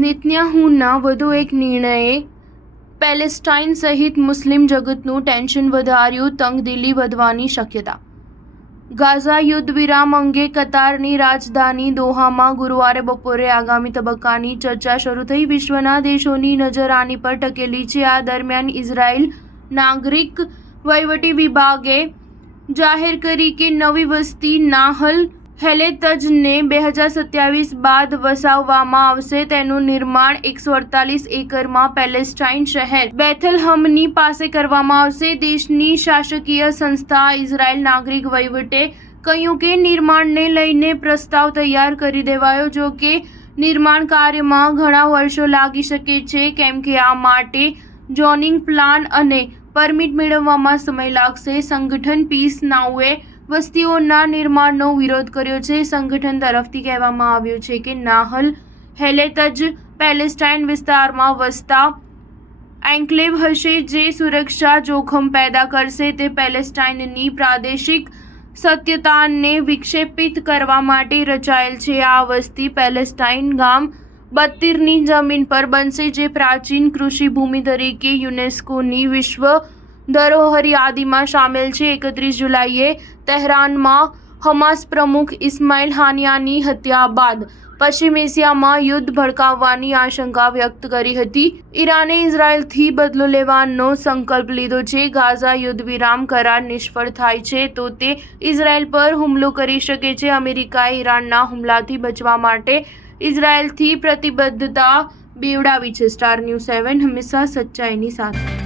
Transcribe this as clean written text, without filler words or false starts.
નેતન્યાહુના વધુ એક નિર્ણયે પેલેસ્ટાઇન સહિત મુસ્લિમ જગતનું ટેન્શન વધાર્યું, તંગદિલી વધવાની શક્યતા. ગાઝા યુદ્ધ વિરામ અંગે કતારની રાજધાની દોહામાં ગુરુવારે બપોરે આગામી તબક્કાની ચર્ચા શરૂ થઈ. વિશ્વના દેશોની નજર આની પર ટકેલી છે. આ દરમિયાન ઇઝરાયલ નાગરિક વહીવટી વિભાગે જાહેર કરી કે નવી વસ્તી નાહલ હેલેતજને 2027 બાદ વસાવવામાં આવશે. તેનું નિર્માણ 148 એકરમાં પેલેસ્ટાઇન શહેર બેથલહમની પાસે કરવામાં આવશે. દેશની શાસકીય સંસ્થા ઇઝરાયલ નાગરિક વહીવટે કહ્યું કે નિર્માણને લઈને પ્રસ્તાવ તૈયાર કરી દેવાયો. જો કે નિર્માણ કાર્યમાં ઘણા વર્ષો લાગી શકે છે, કેમ કે આ માટે ઝોનિંગ પ્લાન અને પરમિટ મેળવવામાં સમય લાગશે. સંગઠન પીસ નાઉએ વસ્તીઓના નિર્માણનો વિરોધ કર્યો છે. સંગઠન તરફથી કહેવામાં આવ્યું છે કે નાહલ હેલેતજ પેલેસ્ટાઇન વિસ્તારમાં વસતા એન્ક્લેવ હશે, જે સુરક્ષા જોખમ પેદા કરશે. તે પેલેસ્ટાઇનની પ્રાદેશિક સત્તાને વિક્ષેપિત કરવા માટે રચાયેલ છે. આ વસ્તી પેલેસ્ટાઇન ગામ બત્તીરની જમીન પર બનશે, જે પ્રાચીન કૃષિભૂમિ તરીકે યુનેસ્કોની વિશ્વ ધરોહર યાદીમાં સામેલ છે. 31 જુલાઈએ તહેરાનમાં હમાસ પ્રમુખ ઇસ્માઇલ હાનિયાની હત્યા બાદ પશ્ચિમ એશિયામાં યુદ્ધ ભડકાવવાની આશંકા વ્યક્ત કરી હતી. ઈરાને ઇઝરાયલથી બદલો લેવાનો સંકલ્પ લીધો છે. ગાઝા યુદ્ધ વિરામ કરાર નિષ્ફળ થાય છે તો તે ઇઝરાયલ પર હુમલો કરી શકે છે. અમેરિકાએ ઈરાનના હુમલાથી બચવા માટે ઇઝરાયલથી પ્રતિબદ્ધતા બેવડાવી છે. સ્ટાર ન્યૂઝ 7 હંમેશા સચ્ચાઈની સાથે.